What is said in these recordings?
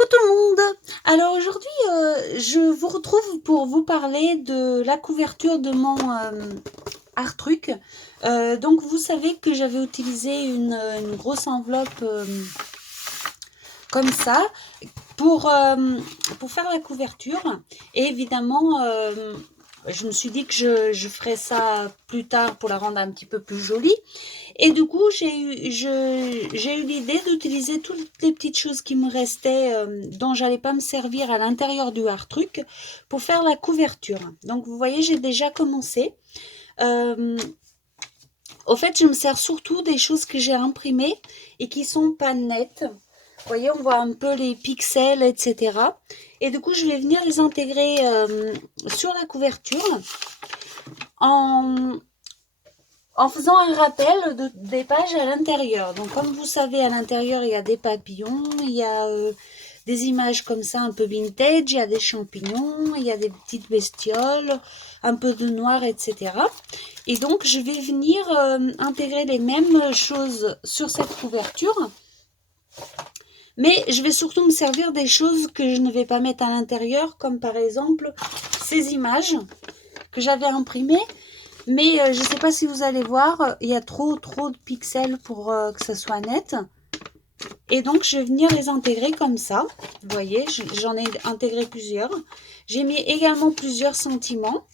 Coucou tout le monde! Alors aujourd'hui, je vous retrouve pour vous parler de la couverture de mon art truc. Donc vous savez que j'avais utilisé une grosse enveloppe comme ça pour faire la couverture. Et évidemment, je me suis dit que je ferais ça plus tard pour la rendre un petit peu plus jolie. Et du coup, j'ai eu l'idée d'utiliser toutes les petites choses qui me restaient, dont j'allais pas me servir à l'intérieur du art truc pour faire la couverture. Donc vous voyez, j'ai déjà commencé. Euh, Au fait, je me sers surtout des choses que j'ai imprimées et qui sont pas nettes. Vous voyez, on voit un peu les pixels, etc. Et du coup, je vais venir les intégrer sur la couverture en, en faisant un rappel des pages à l'intérieur. Donc, comme vous savez, à l'intérieur, il y a des papillons, il y a des images comme ça un peu vintage, il y a des champignons, il y a des petites bestioles, un peu de noir, etc. Et donc, je vais venir intégrer les mêmes choses sur cette couverture. Mais je vais surtout me servir des choses que je ne vais pas mettre à l'intérieur, comme par exemple ces images que j'avais imprimées. Mais je ne sais pas si vous allez voir, il y a trop de pixels pour que ça soit net. Et donc, je vais venir les intégrer comme ça. Vous voyez, j'en ai intégré plusieurs. J'ai mis également plusieurs sentiments.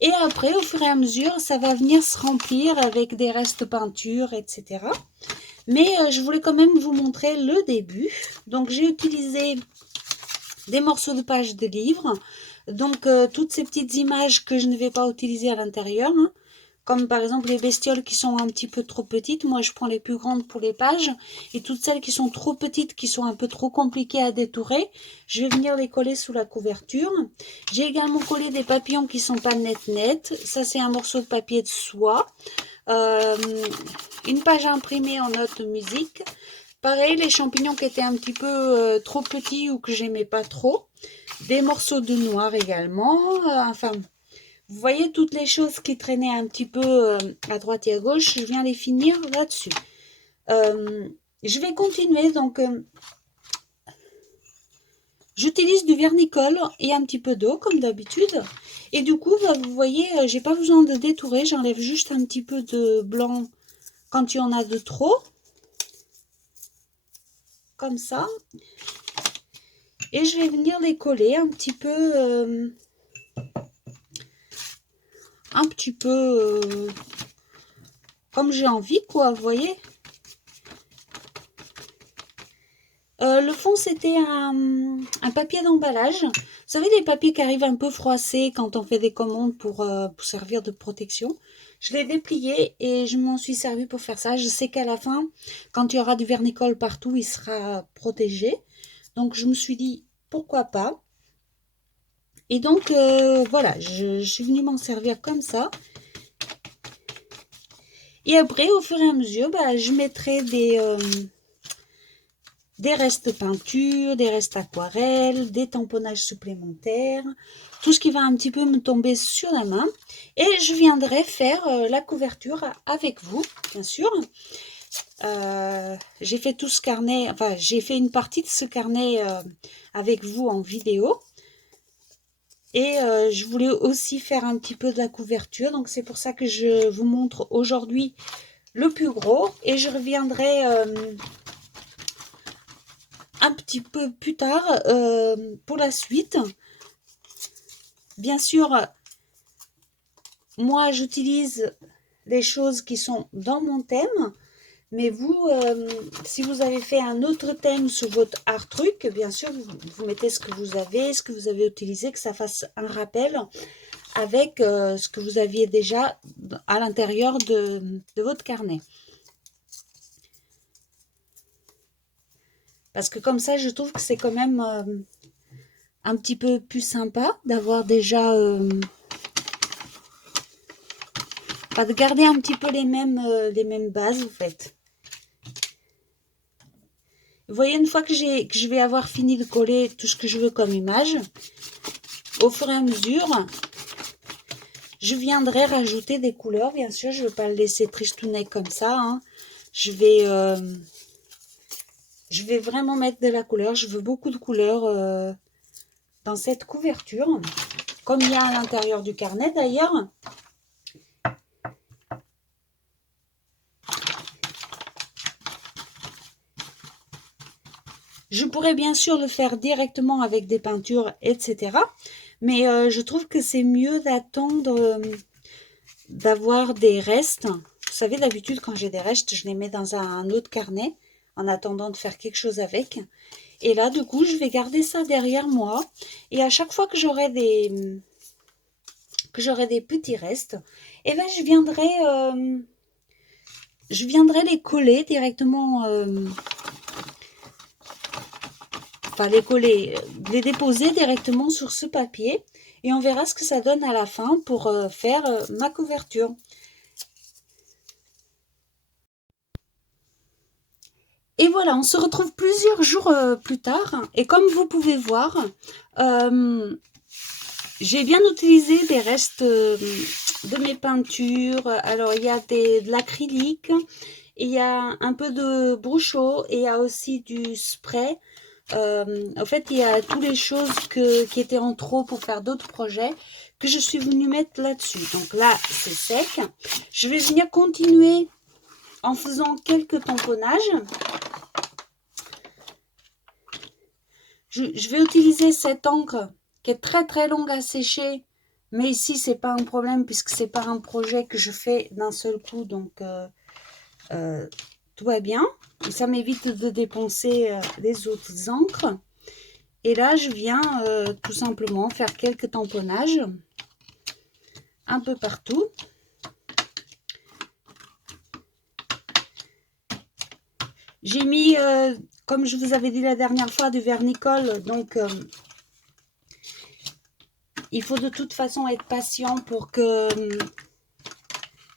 Et après, au fur et à mesure, ça va venir se remplir avec des restes peinture, etc. Mais je voulais quand même vous montrer le début. Donc, j'ai utilisé des morceaux de pages de livres. Donc, toutes ces petites images que je ne vais pas utiliser à l'intérieur, hein, comme par exemple les bestioles qui sont un petit peu trop petites. Moi, je prends les plus grandes pour les pages. Et toutes celles qui sont trop petites, qui sont un peu trop compliquées à détourer, je vais venir les coller sous la couverture. J'ai également collé des papillons qui sont pas net. Ça, c'est un morceau de papier de soie. Euh, une page imprimée en note de musique. Pareil, les champignons qui étaient un petit peu trop petits ou que j'aimais pas trop. Des morceaux de noir également. Enfin, vous voyez toutes les choses qui traînaient un petit peu à droite et à gauche. Je viens les finir là-dessus. Je vais continuer. Donc, j'utilise du vernicole et un petit peu d'eau comme d'habitude. Et du coup, bah, vous voyez, j'ai pas besoin de détourer. J'enlève juste un petit peu de blanc quand il y en a de trop. Comme ça. Et je vais venir les coller un petit peu comme j'ai envie, quoi, vous voyez. Le fond, c'était un papier d'emballage. Vous savez, les papiers qui arrivent un peu froissés quand on fait des commandes pour servir de protection. Je l'ai déplié et je m'en suis servi pour faire ça. Je sais qu'à la fin, quand il y aura du vernicole partout, il sera protégé. Donc, je me suis dit, pourquoi pas. Et donc, voilà, je suis venue m'en servir comme ça. Et après, au fur et à mesure, bah, je mettrai des restes peinture, des restes aquarelles, des tamponnages supplémentaires, tout ce qui va un petit peu me tomber sur la main. Et je viendrai faire la couverture avec vous, bien sûr. J'ai fait tout ce carnet, enfin j'ai fait une partie de ce carnet avec vous en vidéo. Et je voulais aussi faire un petit peu de la couverture, donc c'est pour ça que je vous montre aujourd'hui le plus gros. Et je reviendrai un petit peu plus tard pour la suite. Bien sûr, moi j'utilise les choses qui sont dans mon thème, mais vous, si vous avez fait un autre thème sur votre art truc, bien sûr, vous mettez ce que vous avez utilisé, que ça fasse un rappel avec ce que vous aviez déjà à l'intérieur de votre carnet. Parce que comme ça, je trouve que c'est quand même un petit peu plus sympa d'avoir déjà... de garder un petit peu les mêmes bases, en fait. Vous voyez, une fois que je vais avoir fini de coller tout ce que je veux comme image, au fur et à mesure, je viendrai rajouter des couleurs. Bien sûr, je ne vais pas le laisser tristounet comme ça, hein. Je vais je vais vraiment mettre de la couleur. Je veux beaucoup de couleur dans cette couverture, comme il y a à l'intérieur du carnet d'ailleurs. Je pourrais bien sûr le faire directement avec des peintures, etc. Mais je trouve que c'est mieux d'attendre d'avoir des restes. Vous savez, d'habitude, quand j'ai des restes, je les mets dans un autre carnet en attendant de faire quelque chose avec. Et là, du coup, je vais garder ça derrière moi. Et à chaque fois que j'aurai des petits restes, eh ben, je viendrai les coller directement, enfin les coller, les déposer directement sur ce papier. Et on verra ce que ça donne à la fin pour faire ma couverture. Et voilà, on se retrouve plusieurs jours plus tard. Et comme vous pouvez voir, j'ai bien utilisé des restes de mes peintures. Alors, il y a de l'acrylique, il y a un peu de Bruchot et il y a aussi du spray. En fait, il y a toutes les choses qui étaient en trop pour faire d'autres projets que je suis venue mettre là-dessus. Donc là, c'est sec. Je vais venir continuer en faisant quelques tamponnages. Je vais utiliser cette encre qui est très très longue à sécher, mais ici c'est pas un problème puisque c'est pas un projet que je fais d'un seul coup, donc tout va bien. Et ça m'évite de dépenser les autres encres. Et là je viens tout simplement faire quelques tamponnages un peu partout. J'ai mis, comme je vous avais dit la dernière fois, du vernicole, donc il faut de toute façon être patient pour que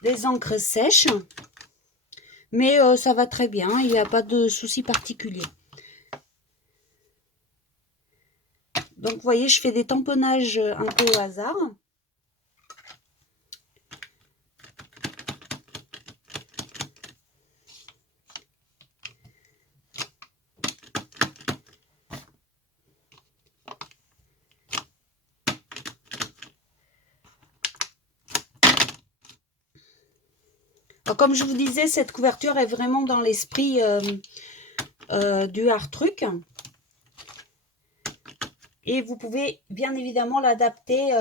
les encres sèchent. Mais ça va très bien, il n'y a pas de souci particulier. Donc vous voyez, je fais des tamponnages un peu au hasard. Alors, comme je vous disais, cette couverture est vraiment dans l'esprit du art truc. Et vous pouvez bien évidemment l'adapter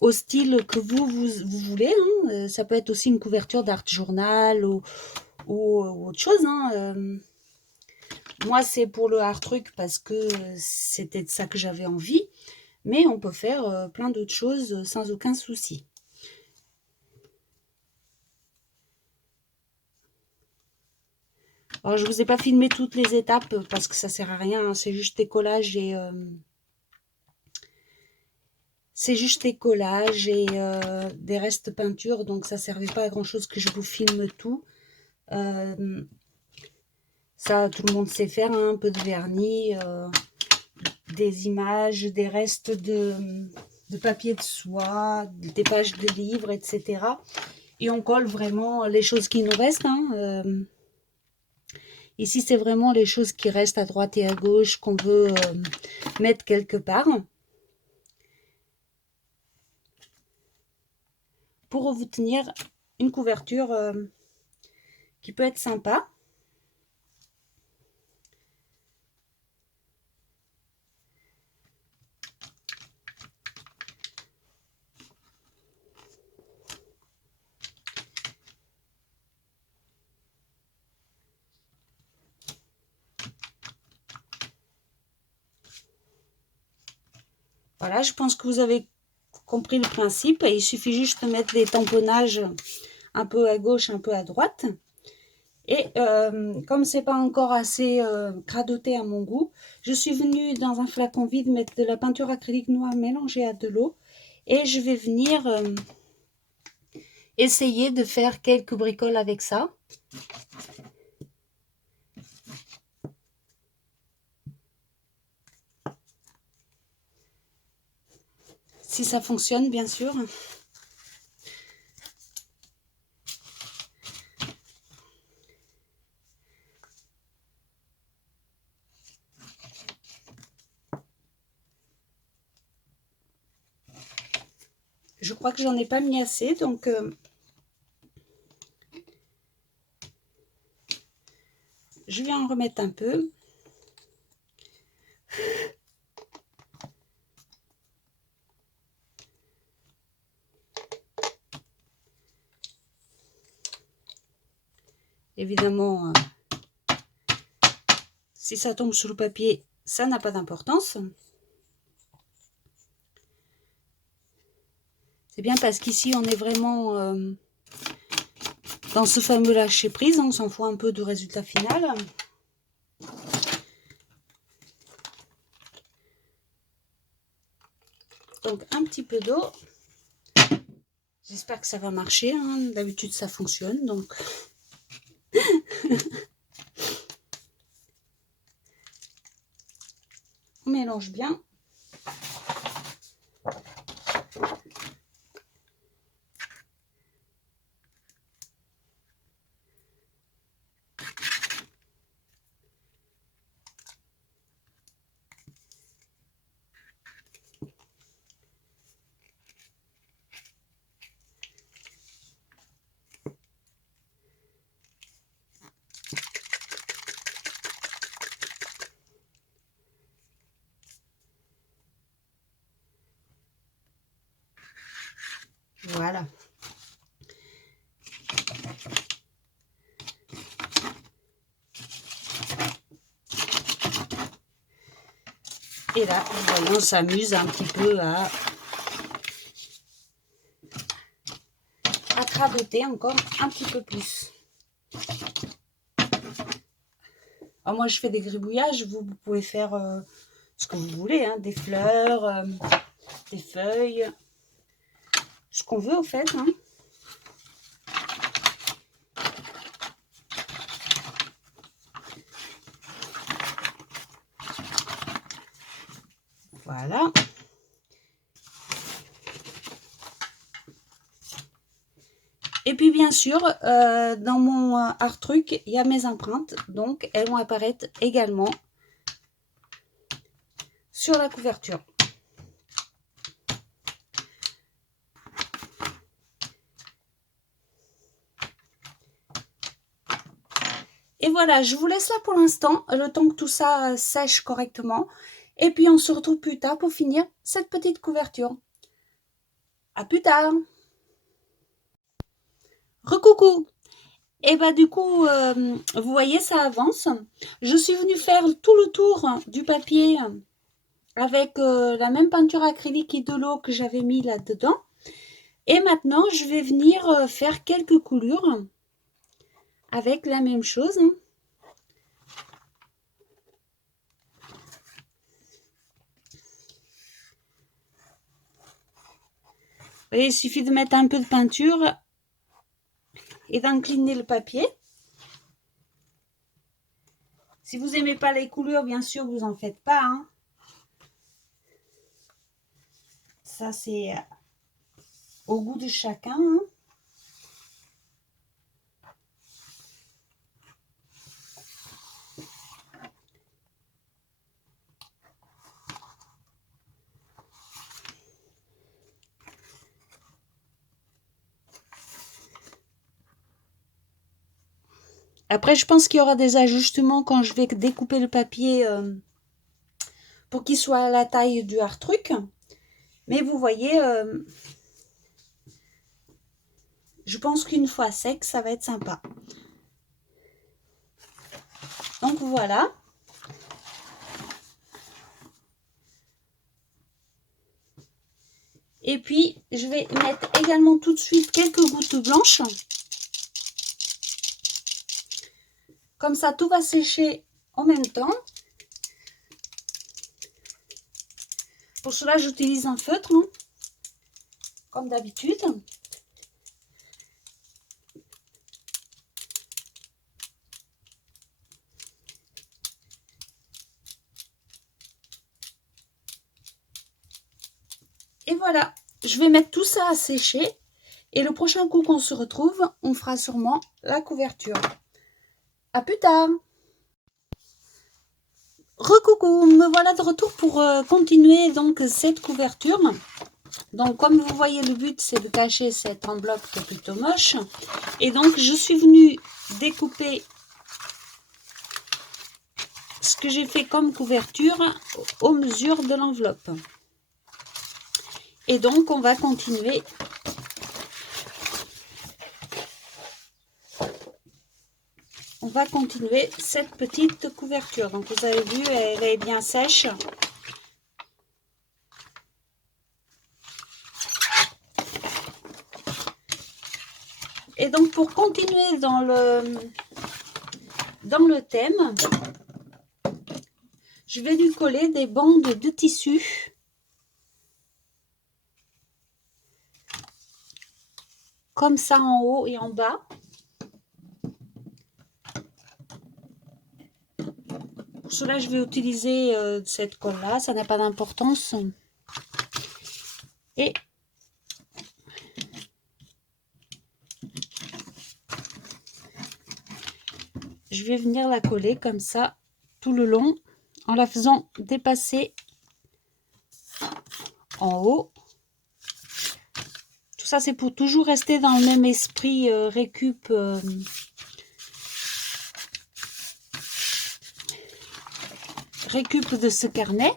au style que vous voulez. Hein. Ça peut être aussi une couverture d'art journal ou autre chose. Hein. Moi, c'est pour le art truc parce que c'était de ça que j'avais envie. Mais on peut faire plein d'autres choses sans aucun souci. Alors, je vous ai pas filmé toutes les étapes parce que ça sert à rien. Hein. C'est juste des collages et des restes peinture. Donc, ça servait pas à grand chose que je vous filme tout. Ça, tout le monde sait faire. Hein, un peu de vernis, des images, des restes de papier de soie, des pages de livres, etc. Et on colle vraiment les choses qui nous restent. Hein, ici, c'est vraiment les choses qui restent à droite et à gauche qu'on veut mettre quelque part. Pour vous tenir une couverture qui peut être sympa. Voilà, je pense que vous avez compris le principe. Il suffit juste de mettre des tamponnages un peu à gauche, un peu à droite. Et comme c'est pas encore assez cradoté à mon goût, je suis venue dans un flacon vide mettre de la peinture acrylique noire mélangée à de l'eau. Et je vais venir essayer de faire quelques bricoles avec ça. Si ça fonctionne, bien sûr. je crois que j'en ai pas mis assez, donc je vais en remettre un peu. Évidemment, si ça tombe sur le papier, ça n'a pas d'importance. C'est bien parce qu'ici, on est vraiment dans ce fameux lâcher prise. On s'en fout un peu du résultat final. Donc, un petit peu d'eau. J'espère que ça va marcher. Hein. D'habitude, ça fonctionne. Donc, on mélange bien. Voilà. Et là, vous voyez, on s'amuse un petit peu à craboter encore un petit peu plus. Alors moi, je fais des gribouillages. Vous pouvez faire ce que vous voulez, hein, des fleurs, des feuilles, ce qu'on veut, au fait. Hein. Voilà. Et puis bien sûr, dans mon art truc, il y a mes empreintes. Donc, elles vont apparaître également sur la couverture. Et voilà, je vous laisse là pour l'instant, le temps que tout ça sèche correctement. Et puis, on se retrouve plus tard pour finir cette petite couverture. À plus tard. Recoucou. Et bah du coup, vous voyez, ça avance. Je suis venue faire tout le tour du papier avec la même peinture acrylique et de l'eau que j'avais mis là-dedans. Et maintenant, je vais venir faire quelques coulures avec la même chose. Vous voyez, il suffit de mettre un peu de peinture et d'incliner le papier. Si vous n'aimez pas les couleurs, bien sûr, vous en faites pas. Hein. Ça, c'est au goût de chacun. Hein. Après, je pense qu'il y aura des ajustements quand je vais découper le papier pour qu'il soit à la taille du art truc. Mais vous voyez, je pense qu'une fois sec, ça va être sympa. Donc voilà. Et puis, je vais mettre également tout de suite quelques gouttes blanches. Comme ça, tout va sécher en même temps. Pour cela, j'utilise un feutre, hein, comme d'habitude. Et voilà, je vais mettre tout ça à sécher. Et le prochain coup qu'on se retrouve, on fera sûrement la couverture. À plus tard. Recoucou, me voilà de retour pour continuer donc cette couverture. Donc, comme vous voyez, le but, c'est de cacher cette enveloppe qui est plutôt moche. Et donc, je suis venue découper ce que j'ai fait comme couverture aux mesures de l'enveloppe. Et donc, on va continuer. On va continuer cette petite couverture. Donc, vous avez vu, elle est bien sèche. Et donc, pour continuer dans le thème, je vais lui coller des bandes de tissu. Comme ça en haut et en bas. Pour cela, je vais utiliser cette colle-là. Ça n'a pas d'importance. Et je vais venir la coller comme ça tout le long en la faisant dépasser en haut. Tout ça, c'est pour toujours rester dans le même esprit récup. Récup de ce carnet.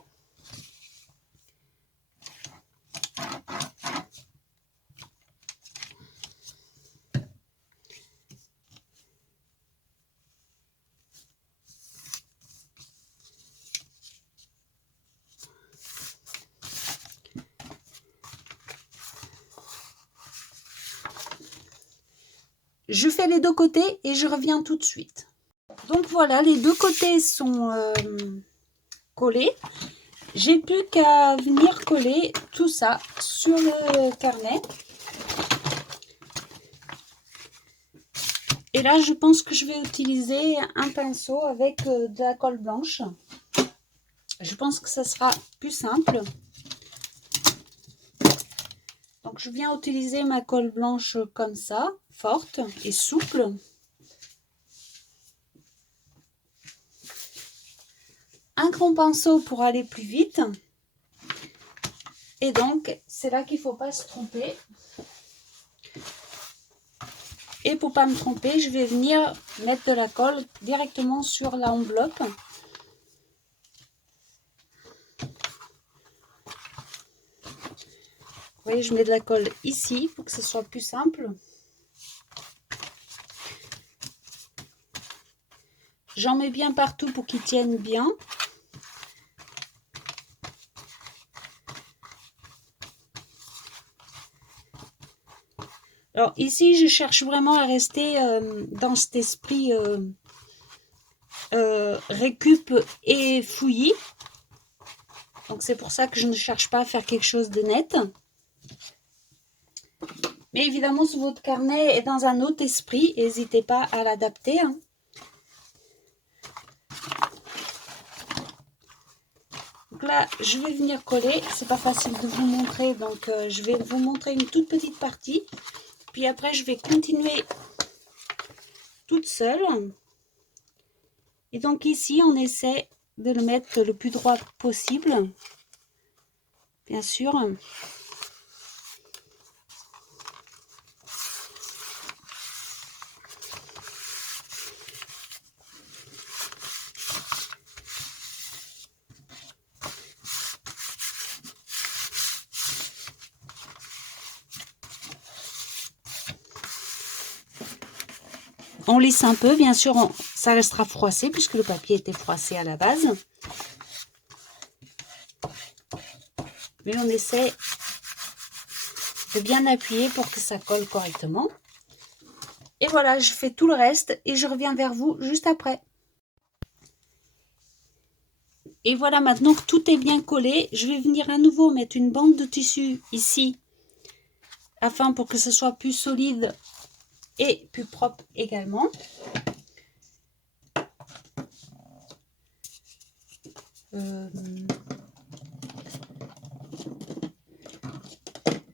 Je fais les deux côtés et je reviens tout de suite. Donc voilà, les deux côtés sont collés. J'ai plus qu'à venir coller tout ça sur le carnet. Et là, je pense que je vais utiliser un pinceau avec de la colle blanche. Je pense que ça sera plus simple. Donc, je viens utiliser ma colle blanche comme ça, forte et souple. Un grand pinceau pour aller plus vite. Et donc, c'est là qu'il ne faut pas se tromper. Et pour ne pas me tromper, je vais venir mettre de la colle directement sur l'enveloppe. Vous voyez, je mets de la colle ici pour que ce soit plus simple. J'en mets bien partout pour qu'ils tiennent bien. Alors ici, je cherche vraiment à rester dans cet esprit récup et fouillis. Donc c'est pour ça que je ne cherche pas à faire quelque chose de net. Mais évidemment, si votre carnet est dans un autre esprit, n'hésitez pas à l'adapter. Hein. Donc là, je vais venir coller. C'est pas facile de vous montrer, donc je vais vous montrer une toute petite partie. Puis après, je vais continuer toute seule. Et donc ici, on essaie de le mettre le plus droit possible. Bien sûr. On lisse un peu, bien sûr, ça restera froissé puisque le papier était froissé à la base. Mais on essaie de bien appuyer pour que ça colle correctement. Et voilà, je fais tout le reste et je reviens vers vous juste après. Et voilà, maintenant que tout est bien collé, je vais venir à nouveau mettre une bande de tissu ici, afin pour que ce soit plus solide et plus propre également.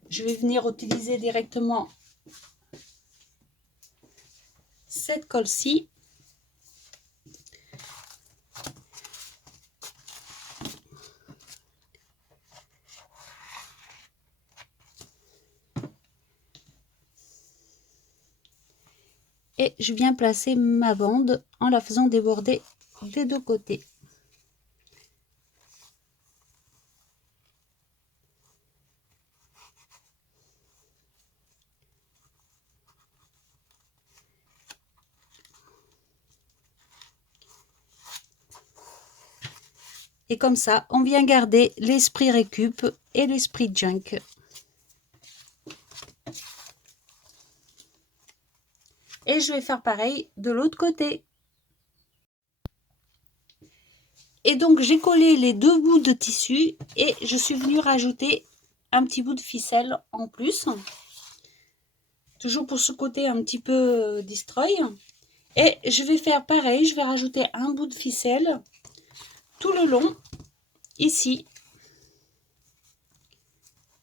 Je vais venir utiliser directement cette colle-ci. et je viens placer ma bande en la faisant déborder des deux côtés. Et comme ça, on vient garder l'esprit récup et l'esprit junk. Et je vais faire pareil de l'autre côté. Et donc, j'ai collé les deux bouts de tissu et je suis venue rajouter un petit bout de ficelle en plus. Toujours pour ce côté un petit peu destroy. Et je vais faire pareil, je vais rajouter un bout de ficelle tout le long, ici.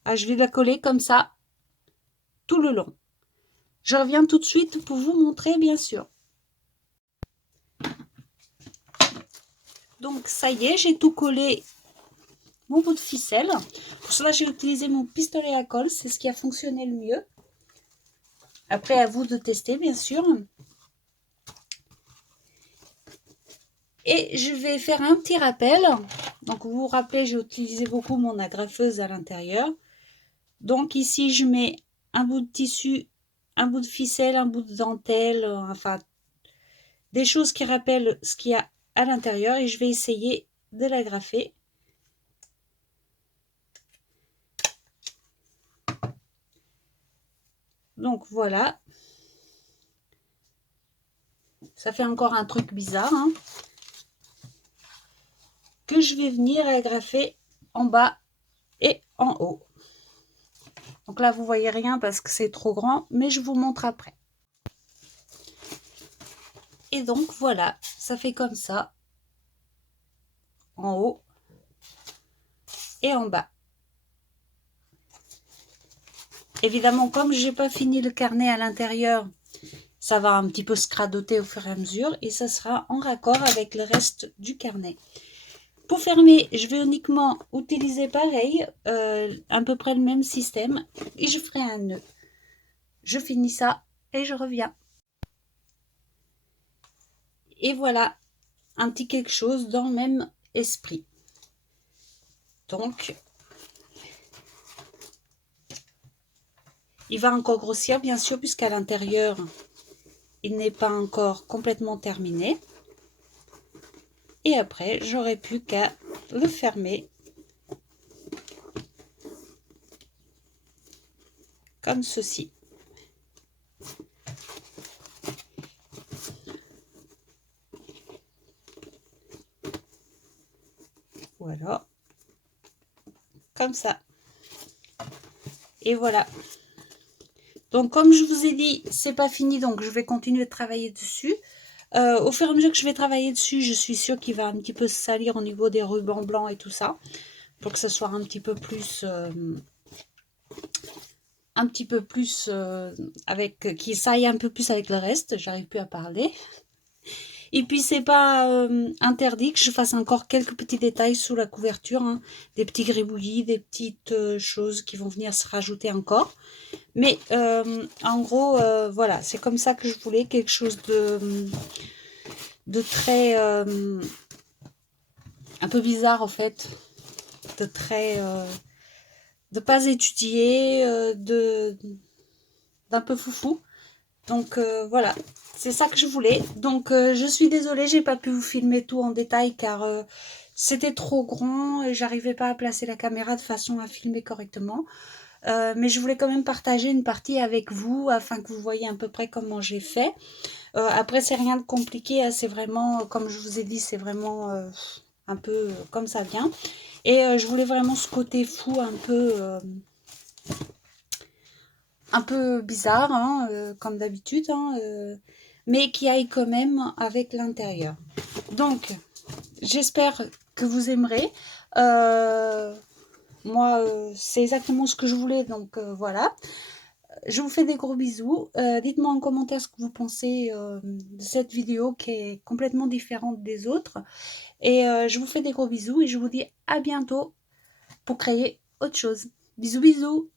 Ah, je vais la coller comme ça, tout le long. Je reviens tout de suite pour vous montrer, bien sûr. Donc, ça y est, j'ai tout collé mon bout de ficelle. Pour cela, j'ai utilisé mon pistolet à colle, c'est ce qui a fonctionné le mieux. Après, à vous de tester, bien sûr. Et je vais faire un petit rappel. Donc, vous vous rappelez, j'ai utilisé beaucoup mon agrafeuse à l'intérieur. Donc, ici, je mets un bout de tissu, un bout de ficelle, un bout de dentelle, enfin, des choses qui rappellent ce qu'il y a à l'intérieur. Et je vais essayer de l'agrafer. Donc, voilà. Ça fait encore un truc bizarre, hein, que je vais venir agrafer en bas et en haut. Donc là, vous voyez rien parce que c'est trop grand, mais je vous montre après. Et donc, voilà, ça fait comme ça, en haut et en bas. Évidemment, comme j'ai pas fini le carnet à l'intérieur, ça va un petit peu se cradoter au fur et à mesure et ça sera en raccord avec le reste du carnet. Pour fermer, je vais uniquement utiliser pareil, à peu près le même système et je ferai un nœud. Je finis ça et je reviens. Et voilà, un petit quelque chose dans le même esprit. Donc, il va encore grossir, bien sûr, puisqu'à l'intérieur, il n'est pas encore complètement terminé. Et après, j'aurai plus qu'à le fermer comme ceci. Voilà. Comme ça. Et voilà. Donc, comme je vous ai dit, c'est pas fini, donc je vais continuer de travailler dessus. Au fur et à mesure que je vais travailler dessus, je suis sûre qu'il va un petit peu se salir au niveau des rubans blancs et tout ça. Pour que ce soit un petit peu plus... avec qui s'aille un peu plus avec le reste, j'arrive plus à parler. Et puis c'est pas interdit que je fasse encore quelques petits détails sous la couverture, hein, des petits gribouillis, des petites choses qui vont venir se rajouter encore. Mais en gros, voilà, c'est comme ça que je voulais quelque chose de très un peu bizarre en fait, de très de pas étudié, d'un peu foufou. Donc voilà, c'est ça que je voulais. Donc je suis désolée, j'ai pas pu vous filmer tout en détail car c'était trop grand et j'arrivais pas à placer la caméra de façon à filmer correctement. Mais je voulais quand même partager une partie avec vous afin que vous voyez à peu près comment j'ai fait. Après, c'est rien de compliqué, hein, c'est vraiment, comme je vous ai dit, c'est vraiment un peu comme ça vient. Et je voulais vraiment ce côté fou un peu bizarre, hein, comme d'habitude, hein, mais qui aille quand même avec l'intérieur. Donc, j'espère que vous aimerez. Moi, c'est exactement ce que je voulais, donc voilà. Je vous fais des gros bisous. Dites-moi en commentaire ce que vous pensez de cette vidéo qui est complètement différente des autres. Et je vous fais des gros bisous et je vous dis à bientôt pour créer autre chose. Bisous bisous.